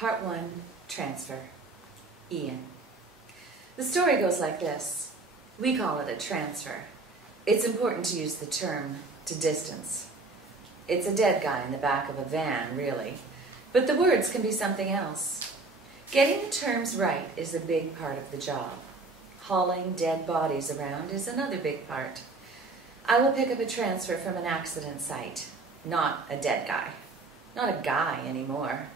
Part 1, Transfer. Ian. The story goes like this. We call it a transfer. It's important to use the term to distance. It's a dead guy in the back of a van, really. But the words can be something else. Getting the terms right is a big part of the job. Hauling dead bodies around is another big part. I will pick up a transfer from an accident site, not a dead guy. Not a guy anymore.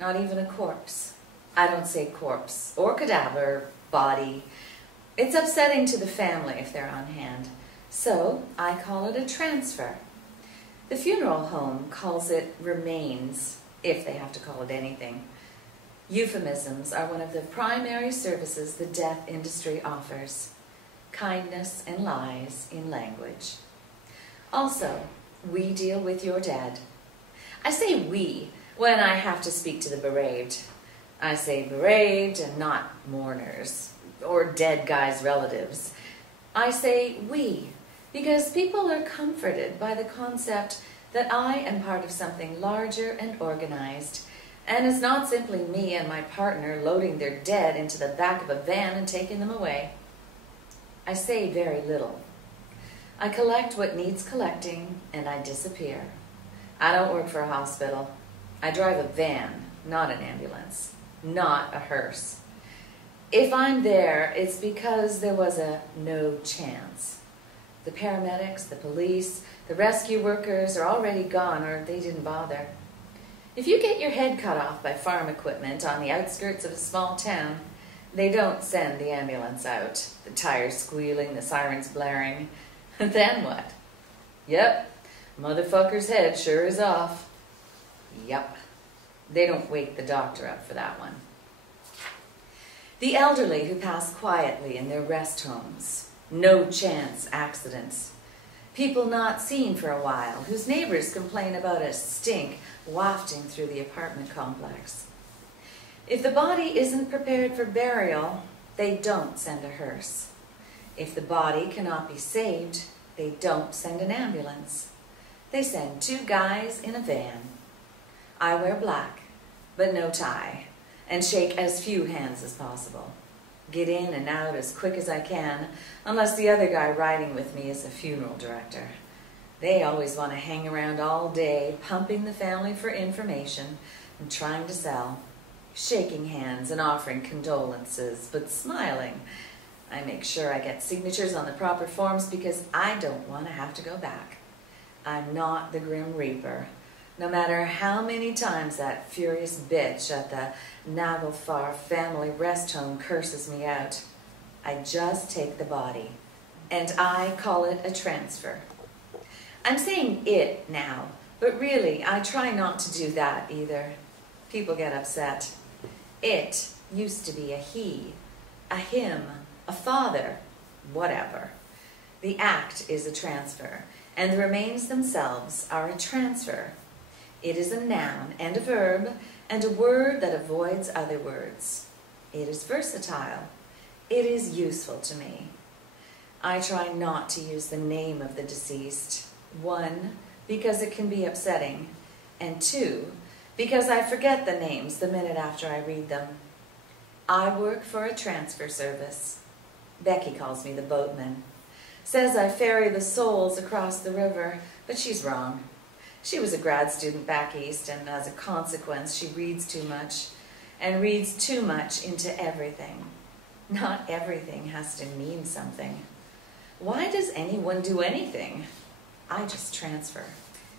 Not even a corpse. I don't say corpse or cadaver, body. It's upsetting to the family if they're on hand. So I call it a transfer. The funeral home calls it remains, if they have to call it anything. Euphemisms are one of the primary services the death industry offers. Kindness and lies in language. Also, we deal with your dead. I say we when I have to speak to the bereaved. I say bereaved and not mourners or dead guys' relatives. I say we because people are comforted by the concept that I am part of something larger and organized, and it's not simply me and my partner loading their dead into the back of a van and taking them away. I say very little. I collect what needs collecting and I disappear. I don't work for a hospital. I drive a van, not an ambulance, not a hearse. If I'm there, it's because there was a no chance. The paramedics, the police, the rescue workers are already gone or they didn't bother. If you get your head cut off by farm equipment on the outskirts of a small town, they don't send the ambulance out, the tires squealing, the sirens blaring. Then what? Yep, motherfucker's head sure is off. Yep. They don't wake the doctor up for that one. The elderly who pass quietly in their rest homes. No chance accidents. People not seen for a while, whose neighbors complain about a stink wafting through the apartment complex. If the body isn't prepared for burial, they don't send a hearse. If the body cannot be saved, they don't send an ambulance. They send 2 guys in a van. I wear black, but no tie, and shake as few hands as possible. Get in and out as quick as I can, unless the other guy riding with me is a funeral director. They always want to hang around all day, pumping the family for information and trying to sell. Shaking hands and offering condolences, but smiling. I make sure I get signatures on the proper forms because I don't want to have to go back. I'm not the Grim Reaper. No matter how many times that furious bitch at the Nagelfar family rest home curses me out, I just take the body, and I call it a transfer. I'm saying it now, but really I try not to do that either. People get upset. It used to be a he, a him, a father, whatever. The act is a transfer, and the remains themselves are a transfer. It is a noun and a verb and a word that avoids other words. It is versatile. It is useful to me. I try not to use the name of the deceased. 1, because it can be upsetting, and 2, because I forget the names the minute after I read them. I work for a transfer service. Becky calls me the boatman. Says I ferry the souls across the river, but she's wrong. She was a grad student back east, and as a consequence, she reads too much, and reads too much into everything. Not everything has to mean something. Why does anyone do anything? I just transfer.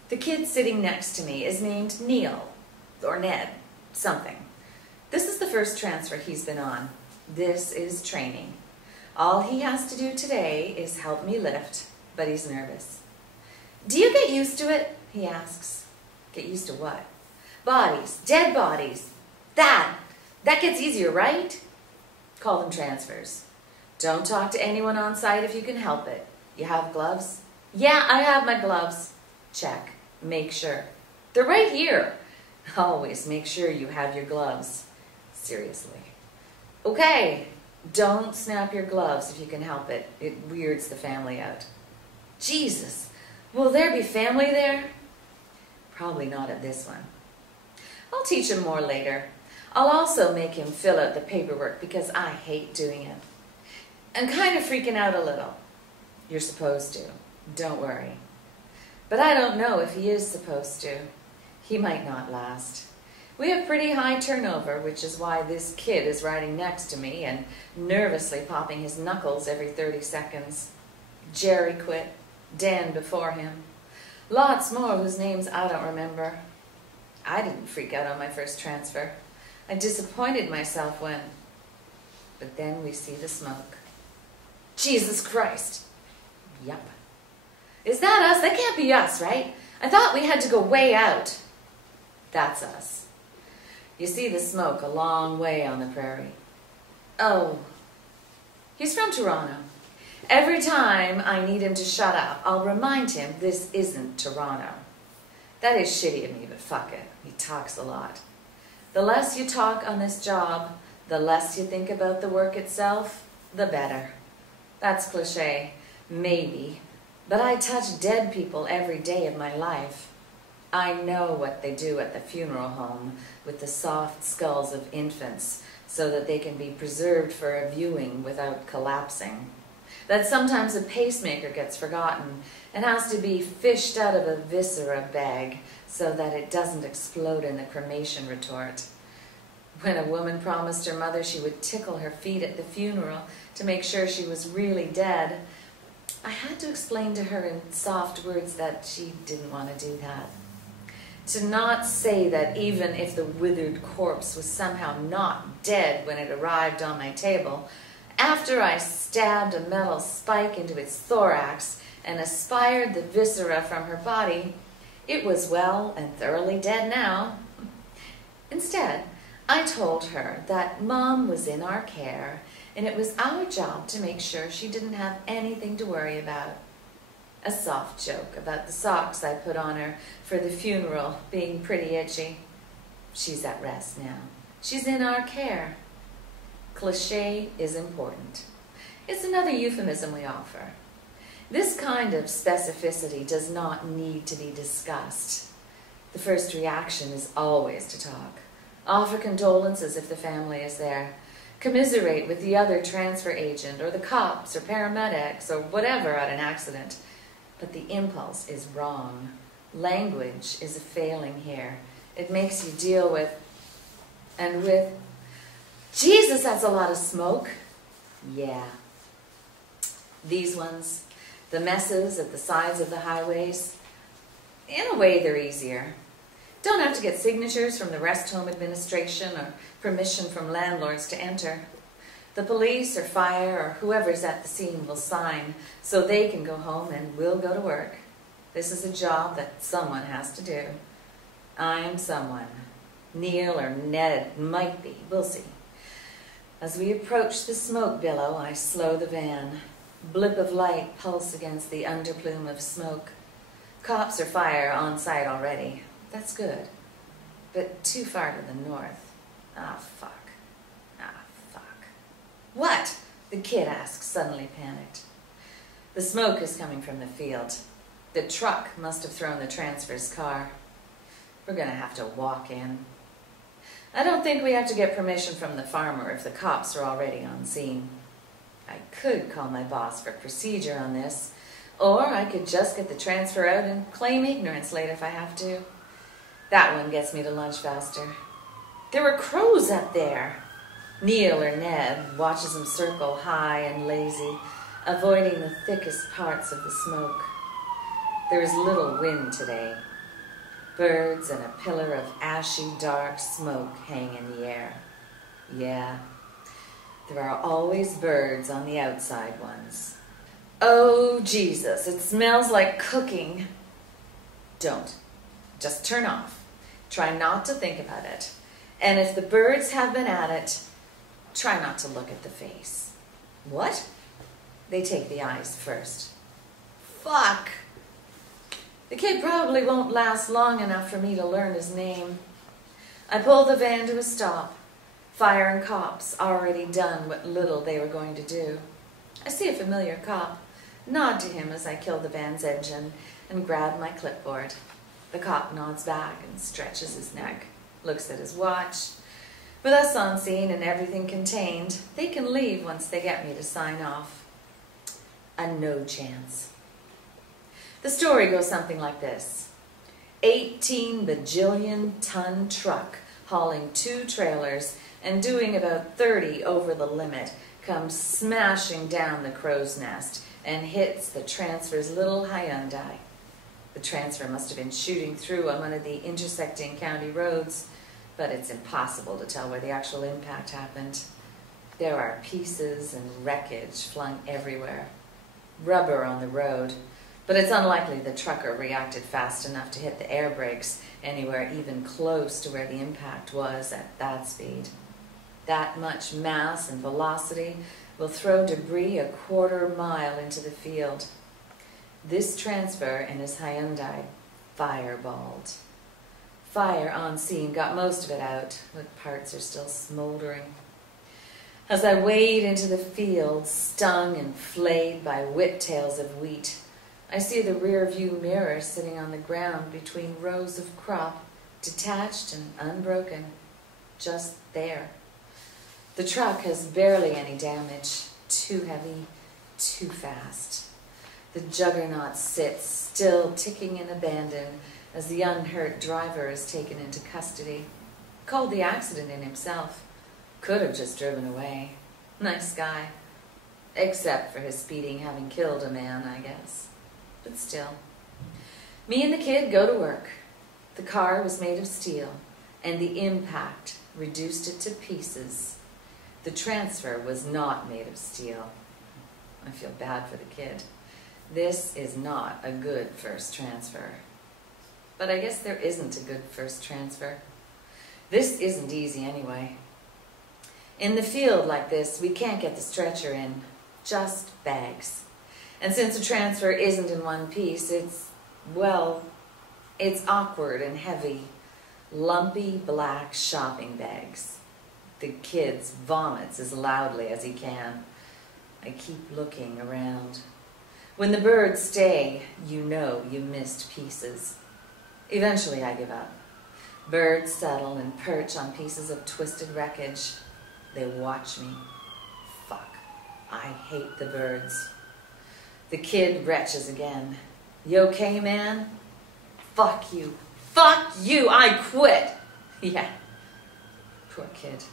The kid sitting next to me is named Neil, or Ned, something. This is the first transfer he's been on. This is training. All he has to do today is help me lift, but he's nervous. Do you get used to it? He asks. Get used to what? Bodies, dead bodies. That gets easier, right? Call them transfers. Don't talk to anyone on site if you can help it. You have gloves? Yeah, I have my gloves. Check. Make sure. They're right here. Always make sure you have your gloves. Seriously. Okay, don't snap your gloves if you can help it. It weirds the family out. Jesus, will there be family there? Probably not at this one. I'll teach him more later. I'll also make him fill out the paperwork because I hate doing it. I'm kind of freaking out a little. You're supposed to. Don't worry. But I don't know if he is supposed to. He might not last. We have pretty high turnover, which is why this kid is riding next to me and nervously popping his knuckles every 30 seconds. Jerry quit. Dan before him. Lots more whose names I don't remember. I didn't freak out on my first transfer. I disappointed myself when... But then we see the smoke. Jesus Christ. Yup. Is that us? That can't be us, right? I thought we had to go way out. That's us. You see the smoke a long way on the prairie. Oh. He's from Toronto. Every time I need him to shut up, I'll remind him this isn't Toronto. That is shitty of me, but fuck it. He talks a lot. The less you talk on this job, the less you think about the work itself, the better. That's cliche, maybe, but I touch dead people every day of my life. I know what they do at the funeral home with the soft skulls of infants so that they can be preserved for a viewing without collapsing. That sometimes a pacemaker gets forgotten and has to be fished out of a viscera bag so that it doesn't explode in the cremation retort. When a woman promised her mother she would tickle her feet at the funeral to make sure she was really dead, I had to explain to her in soft words that she didn't want to do that. To not say that even if the withered corpse was somehow not dead when it arrived on my table, after I stabbed a metal spike into its thorax and aspired the viscera from her body, it was well and thoroughly dead now. Instead, I told her that Mom was in our care and it was our job to make sure she didn't have anything to worry about. A soft joke about the socks I put on her for the funeral being pretty itchy. She's at rest now. She's in our care. Cliché is important. It's another euphemism we offer. This kind of specificity does not need to be discussed. The first reaction is always to talk. Offer condolences if the family is there. Commiserate with the other transfer agent or the cops or paramedics or whatever at an accident. But the impulse is wrong. Language is a failing here. It makes you deal with, Jesus, that's a lot of smoke. Yeah. These ones, the messes at the sides of the highways, in a way they're easier. Don't have to get signatures from the rest home administration or permission from landlords to enter. The police or fire or whoever's at the scene will sign so they can go home and we'll go to work. This is a job that someone has to do. I'm someone. Neil or Ned might be. We'll see. As we approach the smoke billow, I slow the van. Blip of light pulse against the underplume of smoke. Cops or fire on site already. That's good. But too far to the north. Ah, fuck. What? The kid asks, suddenly panicked. The smoke is coming from the field. The truck must have thrown the transfer's car. We're going to have to walk in. I don't think we have to get permission from the farmer if the cops are already on scene. I could call my boss for procedure on this, or I could just get the transfer out and claim ignorance later if I have to. That one gets me to lunch faster. There were crows up there. Neil or Ned watches them circle high and lazy, avoiding the thickest parts of the smoke. There is little wind today. Birds and a pillar of ashy dark smoke hang in the air. Yeah, there are always birds on the outside ones. Oh, Jesus, it smells like cooking. Don't. Just turn off. Try not to think about it. And if the birds have been at it, try not to look at the face. What? They take the eyes first. Fuck! The kid probably won't last long enough for me to learn his name. I pull the van to a stop. Fire and cops already done what little they were going to do. I see a familiar cop, nod to him as I kill the van's engine and grab my clipboard. The cop nods back and stretches his neck, looks at his watch. With us on scene and everything contained, they can leave once they get me to sign off. A no chance. The story goes something like this. 18 bajillion ton truck hauling 2 trailers and doing about 30 over the limit comes smashing down the crow's nest and hits the transfer's little Hyundai. The transfer must have been shooting through on one of the intersecting county roads, but it's impossible to tell where the actual impact happened. There are pieces and wreckage flung everywhere. Rubber on the road, but it's unlikely the trucker reacted fast enough to hit the air brakes anywhere even close to where the impact was at that speed. That much mass and velocity will throw debris a quarter mile into the field. This transfer and his Hyundai fireballed. Fire on scene got most of it out, but parts are still smoldering. As I wade into the field, stung and flayed by whiptails of wheat, I see the rear view mirror sitting on the ground between rows of crop, detached and unbroken, just there. The truck has barely any damage, too heavy, too fast. The juggernaut sits, still ticking in abandon, as the unhurt driver is taken into custody. Called the accident in himself. Could have just driven away. Nice guy. Except for his speeding having killed a man, I guess. But still. Me and the kid go to work. The car was made of steel, and the impact reduced it to pieces. The transfer was not made of steel. I feel bad for the kid. This is not a good first transfer. But I guess there isn't a good first transfer. This isn't easy anyway. In the field like this, we can't get the stretcher in, just bags. And since a transfer isn't in one piece, it's awkward and heavy. Lumpy black shopping bags. The kid vomits as loudly as he can. I keep looking around. When the birds stay, you know you missed pieces. Eventually I give up. Birds settle and perch on pieces of twisted wreckage. They watch me. Fuck. I hate the birds. The kid retches again. You okay, man? Fuck you. Fuck you! I quit! Yeah. Poor kid.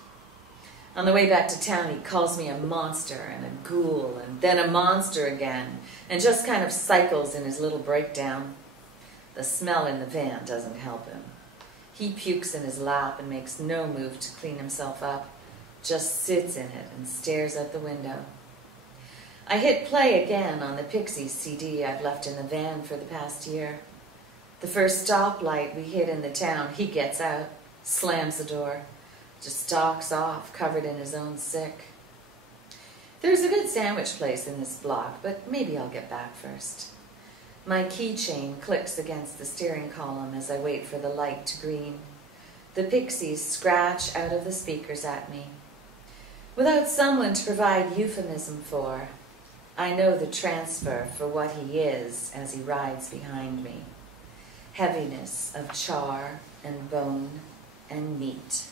On the way back to town, he calls me a monster and a ghoul and then a monster again, and just kind of cycles in his little breakdown. The smell in the van doesn't help him. He pukes in his lap and makes no move to clean himself up, just sits in it and stares out the window. I hit play again on the Pixies CD I've left in the van for the past year. The first stoplight we hit in the town, he gets out, slams the door, just stalks off, covered in his own sick. There's a good sandwich place in this block, but maybe I'll get back first. My keychain clicks against the steering column as I wait for the light to green. The Pixies scratch out of the speakers at me. Without someone to provide euphemism for, I know the transfer for what he is as he rides behind me. Heaviness of char and bone and meat.